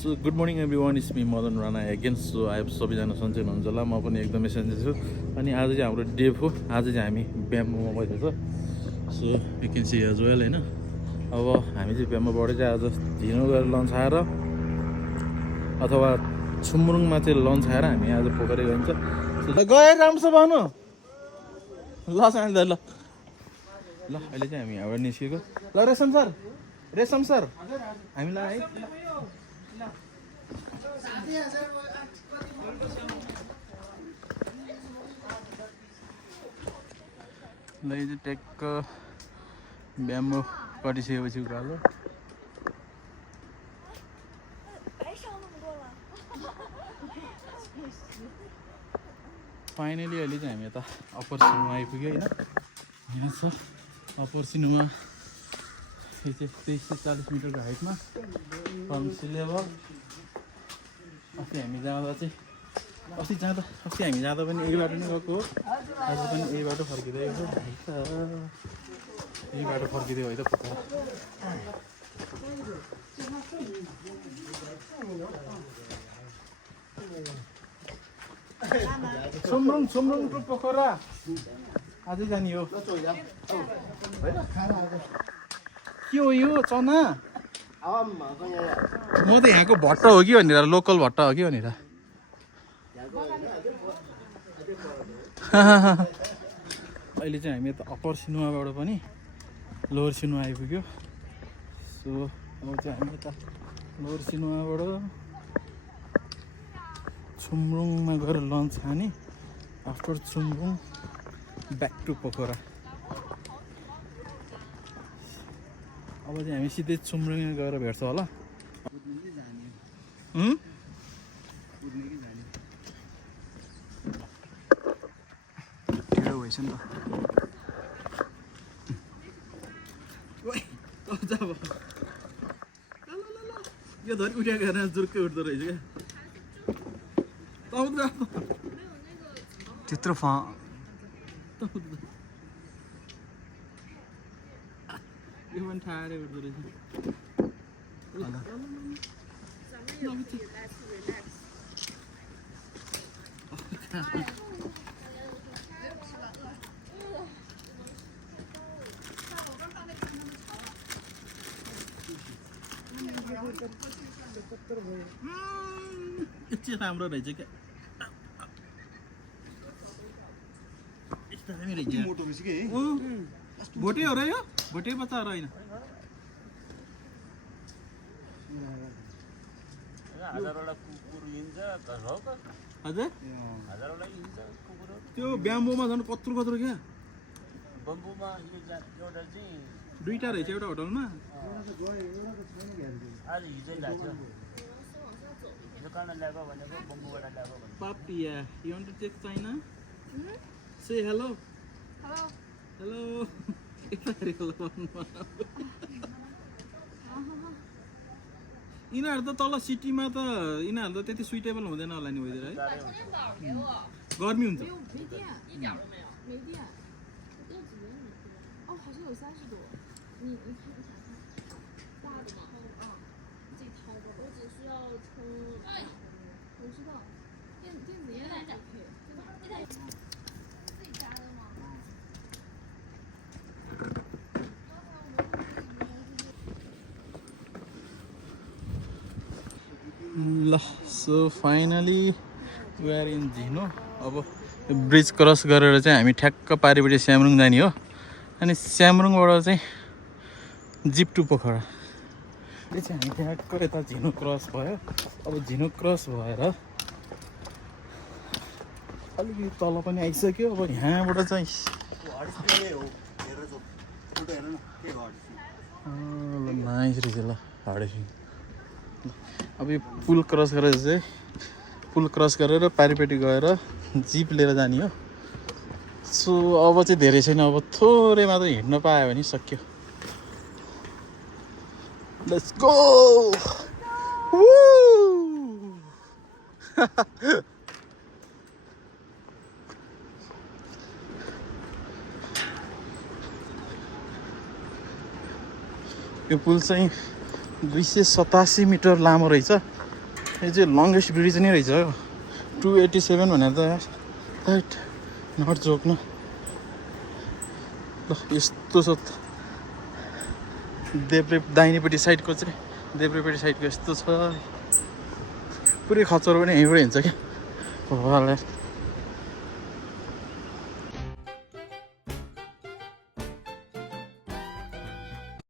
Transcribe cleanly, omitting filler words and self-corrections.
So good morning everyone is me Madan Rana again. So आयो सबैजना सन्चै हुनुहुन्छ होला, म पनि एकदमै सन्चै छु। अनि आज चाहिँ हाम्रो डे हो, आज चाहिँ हामी ब्याम्बोमा गइरहेको छ। So you can see as well होइन। अब हामी चाहिँ ब्याम्बोबाट चाहिँ आज झिनो गएर लन्च खाएर अथवा छुम्रुङमा चाहिँ लन्च खाएर हामी आज पोखरी गइन्छ। गएर राम्रो छ भन्नु ल सानो ल ल अहिले चाहिँ हामी यहाँबाट निस्केको। ल रेशम सर हामीलाई है ल यो चाहिँ ट्याक्क ब्याम्बो कटिसकेपछि उकालो फाइनली अहिले चाहिँ हामी यता अप्पर सिनुमा आइपुग्यो होइन। यहाँ छ अप्पर सिनुमा, यो चाहिँ 23 से 40 मिटरको हाइटमा फ्रम सी लेभल। अस्ति हामी जाँदा पनि यही बाटो नै गएको हो, आज पनि यही बाटो फर्किँदै हो। यही बाटो फर्किँदै हो है त पोखरा। छुम्रुङ टु पोखरा अझै जाने हो। के हो यो चना? म त यहाँको भट्ट हो कि भनेर, लोकल भट्ट हो कि भनेर। अहिले चाहिँ हामी यता अप्पर सिनुवाबाट पनि लोवर सिनुवा आइपुग्यो। सो अब चाहिँ हामी यता लोवर सिनुवाबाट छुम्रुङमा गएर लन्च खाने। After Chhumrung back to Pokhara. अब चाहिँ हामी सिधै छुम्रुङमा गएर भेट्छ होला। ढिलो भएछ नि त। यो धरि उठेको हेरेर जुर्कै उठ्दो रहेछ क्या। त्यत्रो यो पनि ठाडै उठ्दो रहेछ। यति राम्रो रहेछ क्या। भोटे हो र यो? भोटे बच्चा हो र होइन? हजुर त्यो ब्याम्बोमा झन् कत्रो कत्रो क्या। दुईटा रहेछ एउटा होटलमा। Papiya you want to take China? Say hello hello. यिनीहरू त तल सिटीमा त यिनीहरू त त्यति सुइटेबल हुँदैन होला नि वेदर है। गर्मी हुन्छ। ल so finally we are in Jhinu. अब ब्रिज क्रस गरेर चाहिँ हामी ठ्याक्क पारिपट्टि स्यामरुङ जाने हो। अनि स्यामरुङबाट चाहिँ जिप टु पोखरा। यो चाहिँ हामी ठ्याक्क यता झिनो क्रस भयो। अब झिनो क्रस भएर अलिकति तल पनि आइसक्यो। अब यहाँबाट चाहिँ नाइस रहेछ ल हाडेसी। अब यो पुल क्रस गरेर पारिपट्टि गएर जिप लिएर जाने हो। सो अब चाहिँ धेरै छैन, अब थोरै मात्र हिँड्न पायो भने सक्यो। Let's go. यो पुल चाहिँ 287 मिटर लामो रहेछ। यो चाहिँ लङ्गेस्ट ब्रिज नै रहेछ हो 287 भनेर त राइट नट जोक न ल यस्तो छ देब्रे दाहिनेपट्टि साइडको चाहिँ देब्रेपट्टि साइडको यस्तो छ पुरै खच्चर पनि यहीँबाट हिँड्छ क्या